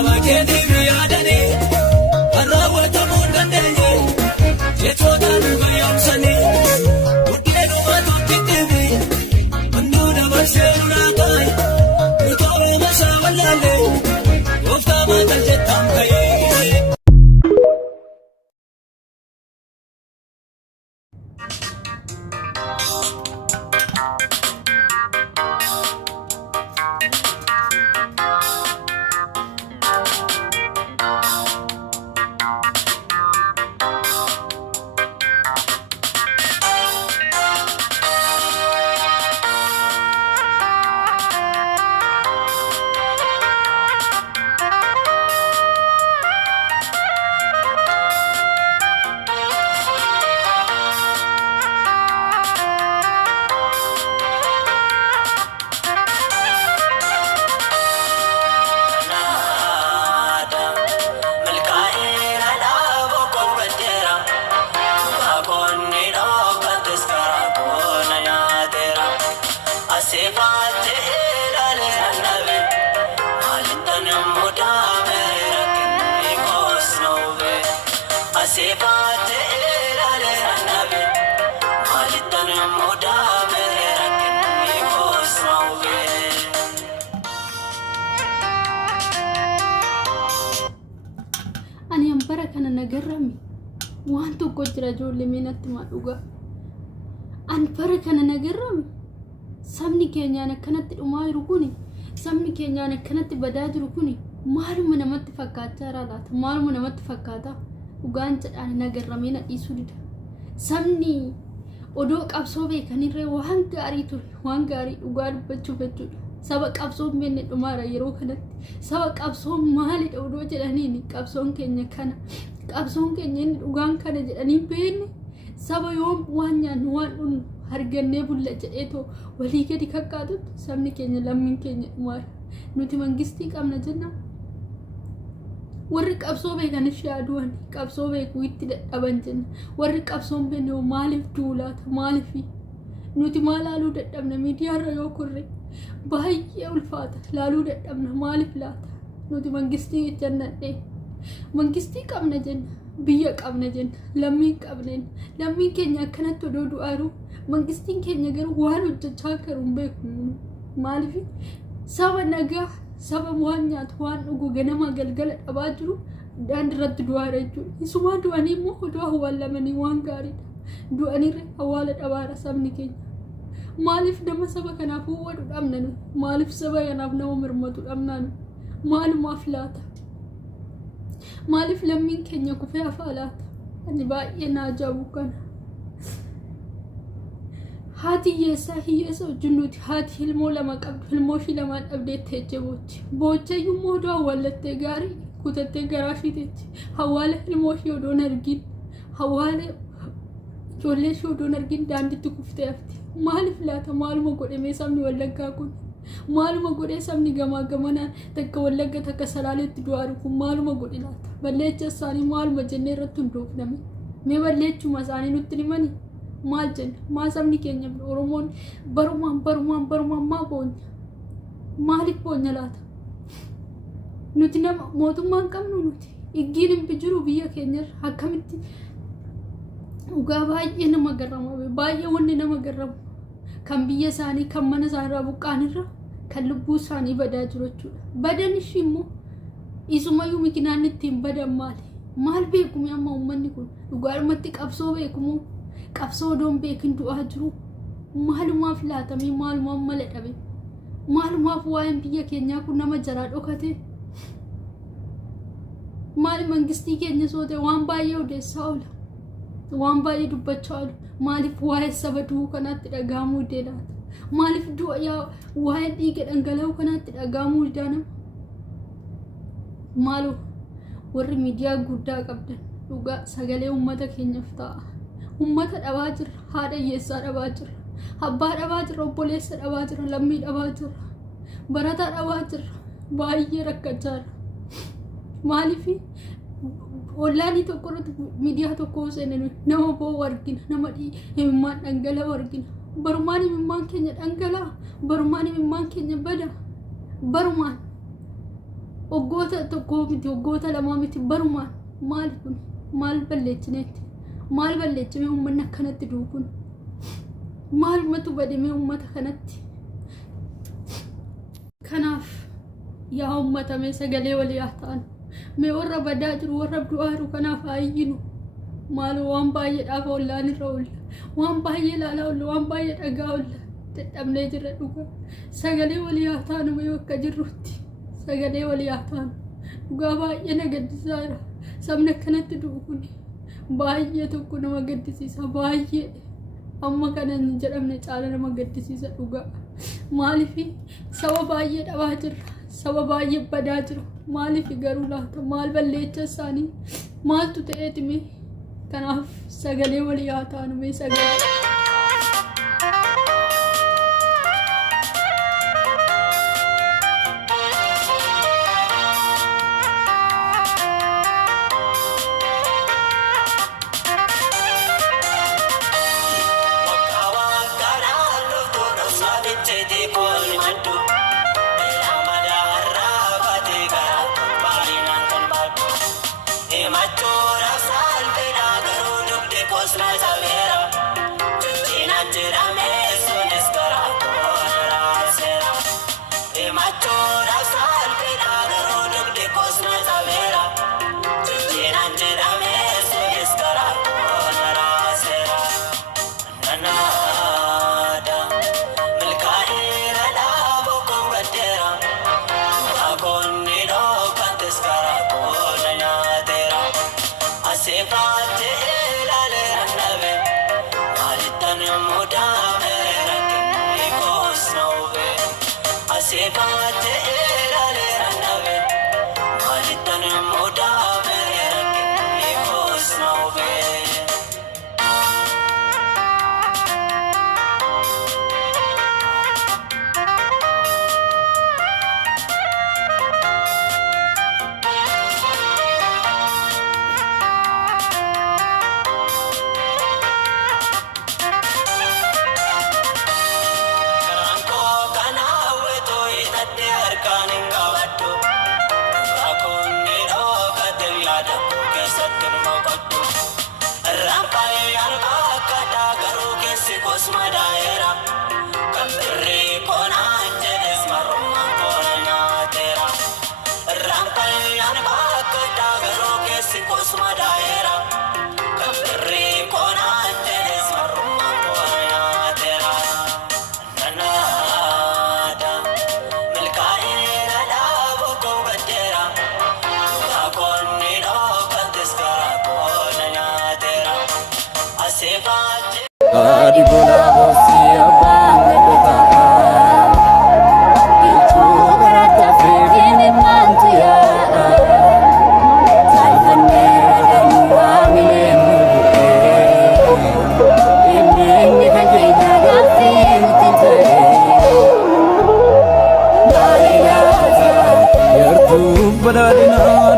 Amakeni biyadani, arrawata mundandani. Jechota nugayamsani, utenu matutitivi. Manduda barseru nakai, utore masawalale. Ufta matal jetam kai. Ani ambara kana nagarrami waan tokko jira ijoollee meenatti maadhuga an bara kana nagarrami sabni keenyaan akkanatti dhumaa jiru kuni sabni keenyaan akkanatti badaa jiru kuni maaluma namatti fakkaachaa laata maaluma namatti fakkaata dhugaan jedhaan nagarramee na dhiisuu dida sabni odoo qabsoo beekanirree waan gaarii ture waan gaarii dhugaa dubbachuu jechuudha saba qabsoon beenne dhumaara yeroo kanatti saba qabsoon maalidha odoo jedhaniin qabsoon keenya kana qabsoon keenya inni dhugaan kana jedhanii beenne saba yoom waan nyaannu waan dhunnu hargannee bulla jedheetoo walii gadi kakkaatutti sabni keenya lammiin keenya dhumaara nuti mangistii qabna jenna warri qabsoo beekanis yaaduwan qabsoo beekuu itti dadhaban jenna warri qabsoon beenne maaliif duulaata maaliif nuti maal laaluu dadhabna miidiyaarra yoo kurre baay'ee ulfaata laaluu dadhabna maaliif laata nuti mangistii jannadhee mangistii qabna jenna biyya qabna jenna lammiin qabneen lammiin keenya akkanatti odoo du'aaru mangistiin keenya garuu waan hojjechaa karuun beeku maaliif saba nagaa saba waan nyaatu waan dhugu ganama galgala dhabaa jiru daandirratti du'aara jechuudha isumaa du'anii immoo odoo awwaalamanii waan gaariidha du'aniirra awwaala dhabaara sabni keenya maaliif nama saba kanaaf wadu dhabnan maaliif saba kanaaf nama mirmatu dhabnan maalumaaf laata maaliif lammiin keenya kufee hafaa laata ani baay'ee naajabu kana haati hiyyeessa wajjin nuti haati ilmoo lama qabdu ilmoo ishii lamaan dhabdeettee jebooti boochayyuu immoo odoo awwaalattee gaarii kutattee garaa ishiiteetti awwaala ilmoo ishii odoon argin awwaala ijoollee ishii odoon argin daanditti kuftee hafti maaliif laata maaluma godhamee sabni wallaggaa kun maaluma godhee sabni gamaa gamanaan takka wallagga takka salaaleetti du'aaru kun maaluma godhe laata balleecha isaanii maaluma jennee irratti hundoofname mee balleechuma isaanii nutti himanii maal jenna maa sabni keenya oromoon barumaan maa boonya maaliif boonya laata nuti nama mootummaan qabnu nuti iggiin hin bijiru biyya keenyarra akkamitti dhugaa baay'ee nama garrama baay'ee wanni nama garramu kan biyya isaanii kan mana isaanii buqqaanirra kan lubbuu isaanii badaa jiru jechuudha badan ishii immoo isumayyuu mikinaan ittiin badan maal beekume amma uummanni kun dhugaadhumatti qabsoo beekumoo qabsoo doon beekin du'aa jiru maalumaaf laatamee maalumaaf mala dhabe maalumaaf waa'een biyya keenyaa kun nama jaraa dhokate maal mangistii keenya soote waan baay'ee odeessaa oola waan baay'ee dubbachaa oolu maaliif waa'ee saba du'uu kanaatti dhagahamuu deelaata maaliif du'a yaa waa'ee dhiiga dhangala'uu kanaatti dhagahamuu daanama maaloo warri miidiyaa guddaa qabdan dhugaa sagalee uummata keenyaaf ta'a ummata dhabaa jirra haadha hiyyeessaa dhabaa jirra abbaa dhabaa jirra obboleessa dhabaa jirra lammii dhabaa jirra barataa dhabaa jirra baay'ee rakkachaa jirra maaliif ollaanii tokko irratti miidiyaa tokko seenan nama boo argina nama himimmaan dhangala'u argina barumaan himimmaan keenya dhangala'a barumaan himimmaan keenya bada barumaan Oggoota tokkoo miti oggoota lamaa miti barumaan maal kun maal balleessineetti maal balleessime uummanni akkanatti du'u kun maal matu badhime uummata kanatti. Kanaaf yaa uummata mee sagalee walii haa ta'an mee warra badaa jiru warra du'aa jiru kanaaf haa iyyinu. Maal waan baay'eedhaaf ollaan irra oolla waan baay'ee ilaalaa oolla waan baay'ee dhagaa oolla dadhabnee jirra dhugaa. Sagalee walii haa ta'an mee bakka jirrutti sagalee walii haa ta'an dhugaa baay'ee na gaddisaa jira. Sabni akkanatti du'u kun baay'ee tokko nama gaddisiisa baay'ee amma kana hin jedhamne caala nama gaddisiisa dhugaa. Maaliif saba baay'ee dhabaa jirra saba baay'ee badaa jira maaliif garuu laata maal balleessa isaanii maaltu ta'eeti mee. Kanaaf sagalee walii haa ta'an mee sagalee. Adi bola bosia bang kota, itu berada di mantia. Salfane dan wamile ini hanya jagati mutitare. Dari rasa, yertu badalina.